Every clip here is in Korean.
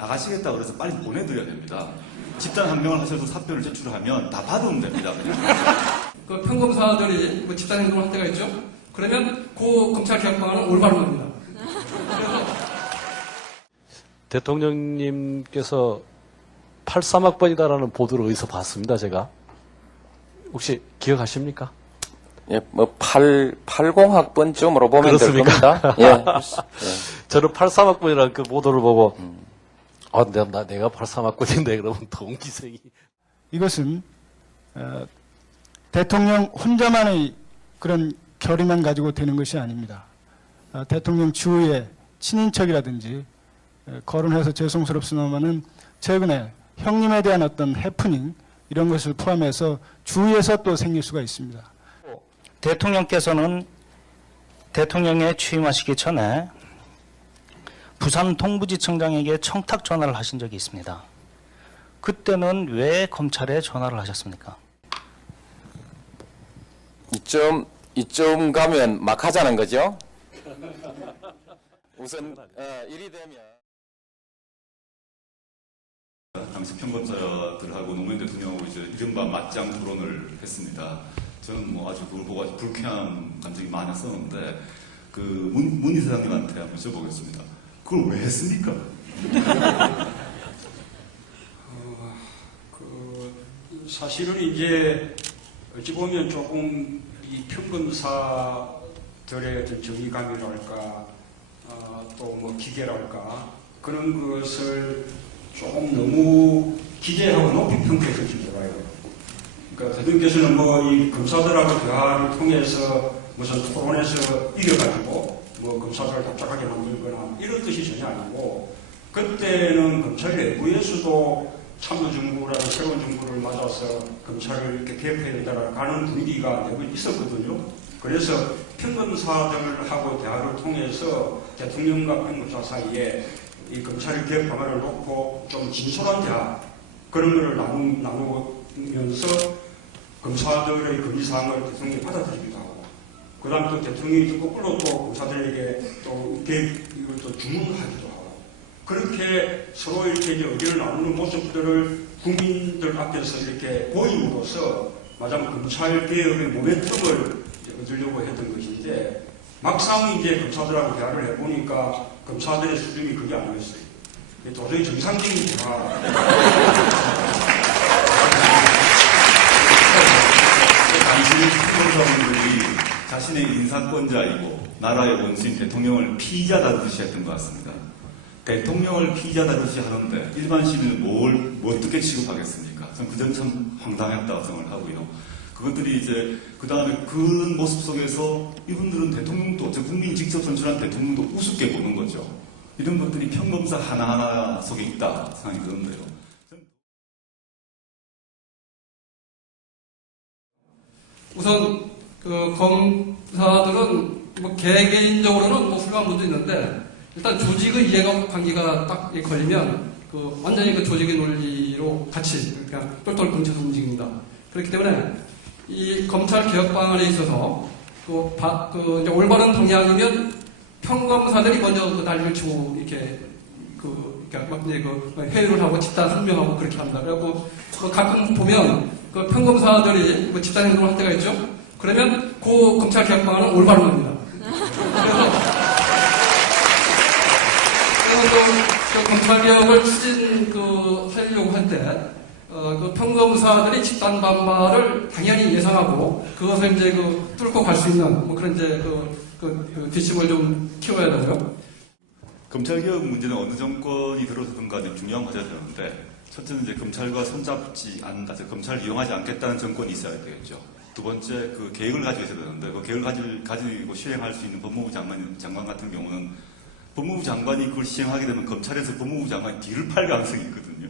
나가시겠다 그래서 빨리 보내드려야 됩니다. 집단 항명을 하셔서 사표를 제출하면 다 받으면 됩니다. 그냥. 그 평검사들이 뭐 집단 행동을 할 때가 있죠. 그러면 그 검찰 개혁 방안은 올바른 겁니다. 그래서 대통령님께서 83학번이다라는 보도를 어디서 봤습니다, 제가. 혹시 기억하십니까? 예, 뭐 80학번쯤으로 보면 그렇습니까? 될 겁니다. 예. 저는 83학번이라는 그 보도를 보고 내가 83학번인데 그러면 동기생이 이것은 대통령 혼자만의 그런 결의만 가지고 되는 것이 아닙니다. 대통령 주위의 친인척이라든지 거론해서 죄송스럽습니다만은 최근에 형님에 대한 어떤 해프닝 이런 것을 포함해서 주위에서 또 생길 수가 있습니다. 대통령께서는 대통령에 취임하시기 전에 부산 동부지청장에게 청탁 전화를 하신 적이 있습니다. 그때는 왜 검찰에 전화를 하셨습니까? 이쯤 가면 막 하자는 거죠? 우선 일이 되면 당시 평검사들하고 노무현 대통령하고 이제 이른바 맞짱 토론을 했습니다. 저는 뭐 아주 그걸 보고 아주 불쾌한 감정이 많았었는데 그 문희 사장님한테 한번 여쭤보겠습니다. 그걸 왜 했습니까? 사실은 이제 어찌 보면 조금 이 평검사들의 어떤 정의감이랄까 또 뭐 기계랄까 그런 것을 조금 너무 기대하고 높이 평가해서 싶어요. 그러니까 대통령께서는 뭐 이 검사들하고 대화를 통해서 무슨 토론에서 이겨가지고 뭐 검사들을 답답하게 만들거나 이런 뜻이 전혀 아니고 그때는 검찰 내부에서도 참여정부라는 새로운 정부를 맞아서 검찰을 이렇게 개혁해야 된다라는 가는 분위기가 내부에 있었거든요. 그래서 평검사들하고 대화를 통해서 대통령과 평검사 사이에 이 검찰의 개혁 방안을 놓고 좀 진솔한 대화 그런 거를 나누면서 검사들의 건의사항을 대통령이 받아들이기도 하고 그 다음에 또 대통령이 또 거꾸로 또 검사들에게 또 이걸 또 주문하기도 하고 그렇게 서로 이렇게 이제 의견을 나누는 모습들을 국민들 앞에서 이렇게 보임으로써 마지막 검찰 개혁의 모멘텀을 얻으려고 했던 것인데 막상 이제 검사들하고 대화를 해보니까 검사들의 수준이 그게 아니었어요. 도저히 정상적인 대화. 당시 평검사분들이 자신의 인사권자이고 나라의 원수인 대통령을 피의자 다루듯이 했던 것 같습니다. 대통령을 피의자 다루듯이 하는데 일반 시민은 뭐 어떻게 취급하겠습니까? 저는 그 점 참 황당했다고 생각을 하고요. 그것들이 이제 그 다음에 그런 모습 속에서 이분들은 대통령도 국민이 직접 선출한 대통령도 우습게 보는 거죠. 이런 것들이 평검사 하나하나 속에 있다 생각이 드는데요. 우선 그 검사들은 뭐 개개인적으로는 뭐 훌륭한 분도 있는데 일단 조직의 이해관계가 딱 걸리면 그 완전히 그 조직의 논리로 같이 그냥 똘똘 뭉쳐서 움직입니다. 그렇기 때문에 이 검찰 개혁 방안에 있어서 이제 올바른 방향이면 평검사들이 먼저 그 난리를 치고 이렇게 회의를 하고 집단 항명하고 그렇게 합니다. 그래갖고 가끔 보면 그 평검사들이 뭐 집단 행동을 할 때가 있죠. 그러면 그 검찰 개혁 방안은 올바른 겁니다. 그래서 그 검찰 개혁을 하려고 할 때. 그 평검사들이 집단 반발을 당연히 예상하고 그것을 이제 뚫고 갈 수 있는 뭐 그런 이제 뒷심을 좀 키워야 되고요. 검찰개혁 문제는 어느 정권이 들어서든 간에 중요한 과제가 되는데 첫째는 이제 검찰과 손잡지 않는다, 검찰을 이용하지 않겠다는 정권이 있어야 되겠죠. 두 번째 그 계획을 가지고 있어야 되는데 그 계획을 가지고 시행할 수 있는 법무부 장관 같은 경우는 법무부 장관이 그걸 시행하게 되면 검찰에서 법무부 장관이 뒤를 팔 가능성이 있거든요.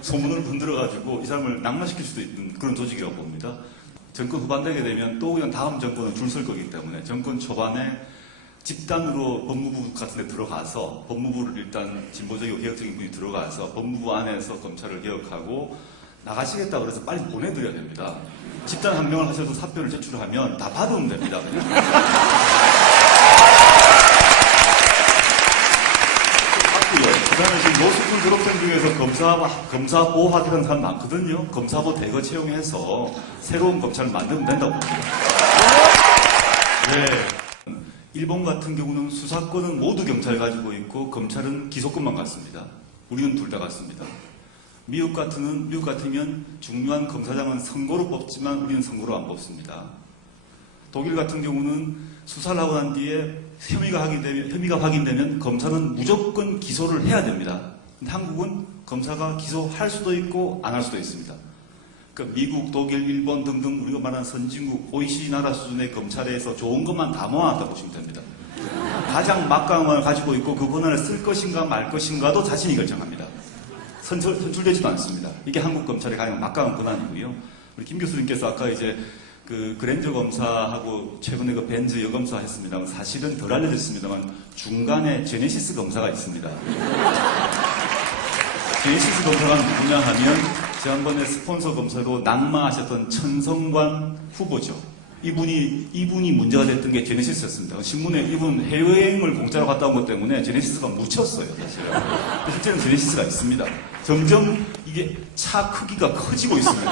소문을 건드려가지고 이 사람을 낙마시킬 수도 있는 그런 조직이라고 봅니다. 정권 후반되게 되면 또 그냥 다음 정권은 줄 설 거기 때문에 정권 초반에 집단으로 법무부 같은 데 들어가서 법무부를 일단 진보적이고 개혁적인 분이 들어가서 법무부 안에서 검찰을 개혁하고 나가시겠다 그래서 빨리 보내드려야 됩니다. 집단 항명을 하셔서 사표를 제출하면 다 받으면 됩니다. 그냥. 그 다음에 지금 노숙을 들어가 그래서 검사 보호하겠다는 사람 많거든요. 검사보 대거 채용해서 새로운 검찰을 만들면 된다고 봅니다. 네. 일본 같은 경우는 수사권은 모두 경찰이 가지고 있고 검찰은 기소권만 갖습니다. 우리는 둘 다 갖습니다. 미국 같으면 중요한 검사장은 선거로 뽑지만 우리는 선거로 안 뽑습니다. 독일 같은 경우는 수사를 하고 난 뒤에 혐의가 확인되면 검사는 무조건 기소를 해야 됩니다. 근데 한국은 검사가 기소할 수도 있고 안 할 수도 있습니다. 그러니까 미국, 독일, 일본 등등 우리가 말하는 선진국, OECD 나라 수준의 검찰에서 좋은 것만 다 모아놨다 보시면 됩니다. 가장 막강한 권한을 가지고 있고 그 권한을 쓸 것인가 말 것인가도 자신이 결정합니다. 선출되지도 않습니다. 이게 한국 검찰의 가장 막강한 권한이고요. 우리 김 교수님께서 아까 이제 그 그랜저 검사하고 최근에 그 벤즈 여검사 했습니다만 사실은 덜 알려졌습니다만 중간에 제네시스 검사가 있습니다. 제네시스 검사가 누구냐 하면 지난번에 스폰서 검사로 낙마하셨던 천성관 후보죠. 이분이 문제가 됐던 게 제네시스였습니다. 신문에 이분 해외여행을 공짜로 갔다 온 것 때문에 제네시스가 묻혔어요, 사실은. 실제는 제네시스가 있습니다. 점점 이게 차 크기가 커지고 있습니다.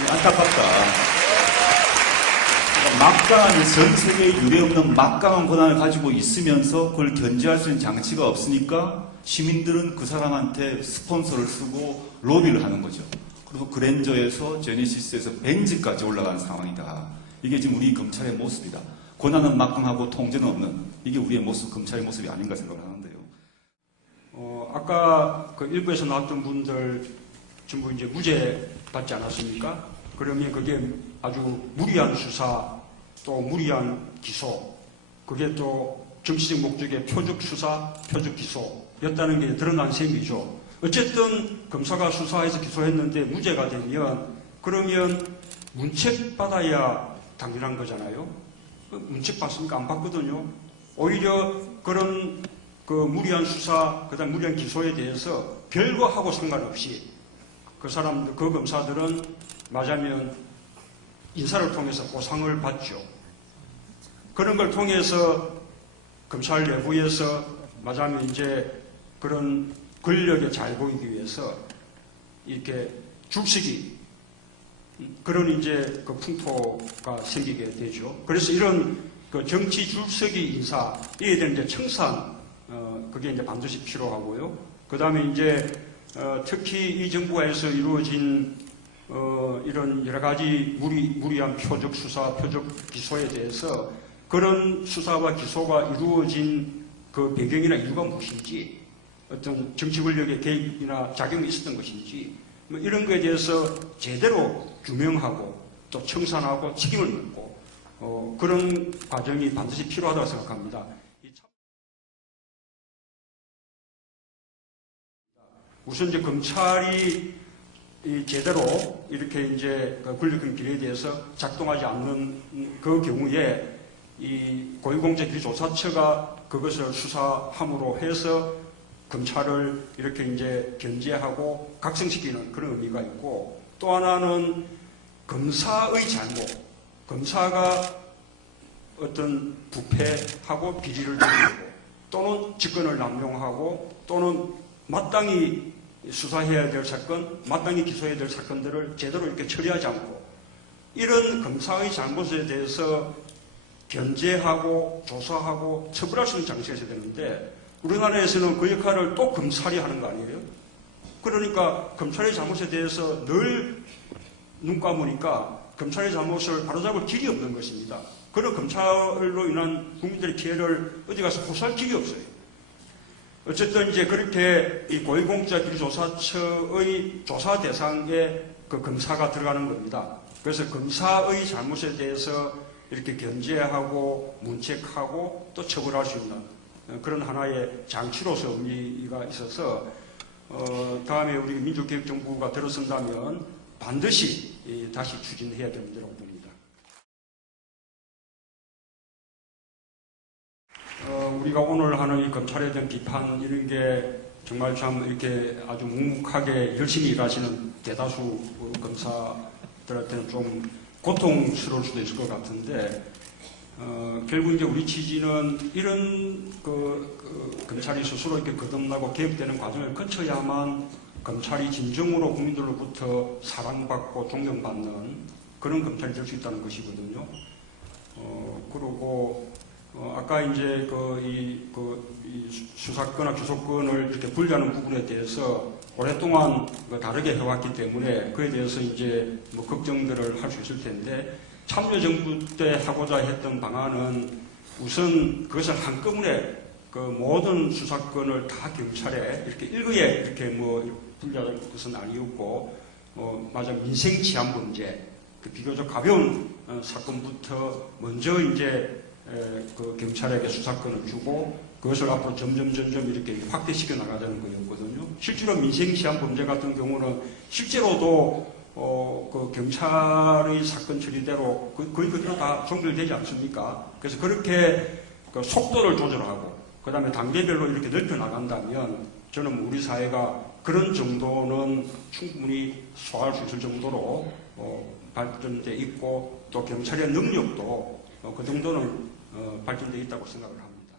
안타깝다. 막강한 전 세계에 유례없는 막강한 권한을 가지고 있으면서 그걸 견제할 수 있는 장치가 없으니까 시민들은 그 사람한테 스폰서를 쓰고 로비를 하는 거죠. 그리고 그랜저에서 제네시스에서 벤즈까지 올라가는 상황이다. 이게 지금 우리 검찰의 모습이다. 권한은 막강하고 통제는 없는 이게 우리의 모습, 검찰의 모습이 아닌가 생각을 하는데요. 아까 그 일부에서 나왔던 분들 전부 이제 무죄 받지 않았습니까? 그러면 그게 아주 무리한 수사, 또 무리한 기소, 그게 또 정치적 목적의 표적 수사, 표적 기소였다는 게 드러난 셈이죠. 어쨌든 검사가 수사해서 기소했는데 무죄가 되면 그러면 문책 받아야 당연한 거잖아요. 문책 받습니까? 안 받거든요. 오히려 그런 그 무리한 수사, 그다음 무리한 기소에 대해서 별거하고 상관없이 그 검사들은 맞으면 인사를 통해서 보상을 받죠. 그런 걸 통해서 검찰 내부에서 맞으면 이제 그런 권력에 잘 보이기 위해서 이렇게 줄서기 그런 이제 그 풍토가 생기게 되죠. 그래서 이런 그 정치 줄서기 인사에 대한 이제 청산 그게 이제 반드시 필요하고요. 그 다음에 이제 특히 이 정부에서 이루어진 이런 여러 가지 무리한 표적 수사, 표적 기소에 대해서 그런 수사와 기소가 이루어진 그 배경이나 이유가 무엇인지 어떤 정치 권력의 개입이나 작용이 있었던 것인지 뭐 이런 것에 대해서 제대로 규명하고 또 청산하고 책임을 묻고 그런 과정이 반드시 필요하다고 생각합니다. 우선 이제 검찰이 제대로 이렇게 이제 권력형 비리에 대해서 작동하지 않는 그 경우에 이 고위공직비리조사처가 그것을 수사함으로 해서 검찰을 이렇게 이제 견제하고 각성시키는 그런 의미가 있고 또 하나는 검사의 잘못, 검사가 어떤 부패하고 비리를 저지르고 또는 직권을 남용하고 또는 마땅히 수사해야 될 사건, 마땅히 기소해야 될 사건들을 제대로 이렇게 처리하지 않고 이런 검사의 잘못에 대해서 견제하고 조사하고 처벌할 수 있는 장치가 있어야 되는데 우리나라에서는 그 역할을 또 검찰이 하는 거 아니에요? 그러니까 검찰의 잘못에 대해서 늘 눈 감으니까 검찰의 잘못을 바로잡을 길이 없는 것입니다. 그런 검찰로 인한 국민들의 피해를 어디 가서 호소할 길이 없어요. 어쨌든 이제 그렇게 이 고위공직비리조사처의 조사 대상에 그 검사가 들어가는 겁니다. 그래서 검사의 잘못에 대해서 이렇게 견제하고 문책하고 또 처벌할 수 있는 그런 하나의 장치로서 의미가 있어서 다음에 우리 민주개혁정부가 들어선다면 반드시 다시 추진해야 될 문제라고 봅니다. 우리가 오늘 하는 이 검찰에 대한 비판 이런 게 정말 참 이렇게 아주 묵묵하게 열심히 일하시는 대다수 검사들한테는 좀 고통스러울 수도 있을 것 같은데 결국 이제 우리 취지는 이런 검찰이 스스로 이렇게 거듭나고 개혁되는 과정을 거쳐야만 검찰이 진정으로 국민들로부터 사랑받고 존경받는 그런 검찰이 될 수 있다는 것이거든요. 그리고 아까 이제 이 수사권과 기소권을 이렇게 분리하는 부분에 대해서 오랫동안 다르게 해왔기 때문에 그에 대해서 이제 뭐 걱정들을 할 수 있을 텐데 참여정부 때 하고자 했던 방안은 우선 그것을 한꺼번에 모든 수사권을 다 경찰에 이렇게 일거에 이렇게 뭐 분리할 것은 아니었고 맞아 민생 치안 범죄 비교적 가벼운 사건부터 먼저 이제 경찰에게 수사권을 주고 그것을 앞으로 점점 이렇게 확대시켜 나가자는 거였거든요. 실제로 민생 치안 범죄 같은 경우는 실제로도 경찰의 사건 처리대로 거의 그대로 다 종결되지 않습니까? 그래서 그렇게 속도를 조절하고 그 다음에 단계별로 이렇게 넓혀 나간다면 저는 우리 사회가 그런 정도는 충분히 소화할 수 있을 정도로 발전돼 있고 또 경찰의 능력도 그 정도는 발전돼 있다고 생각을 합니다.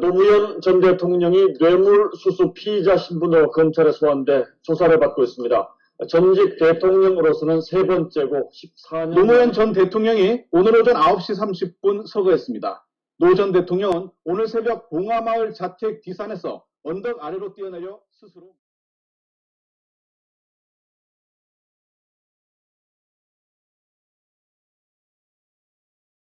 노무현 전 대통령이 뇌물수수 피의자 신분으로 검찰에 소환돼 조사를 받고 있습니다. 전직 대통령으로서는 세 번째고 14년 노무현 전 대통령이 오늘 오전 9시 30분 서거했습니다. 노 전 대통령은 오늘 새벽 봉화마을 자택 뒷산에서 언덕 아래로 뛰어내려 스스로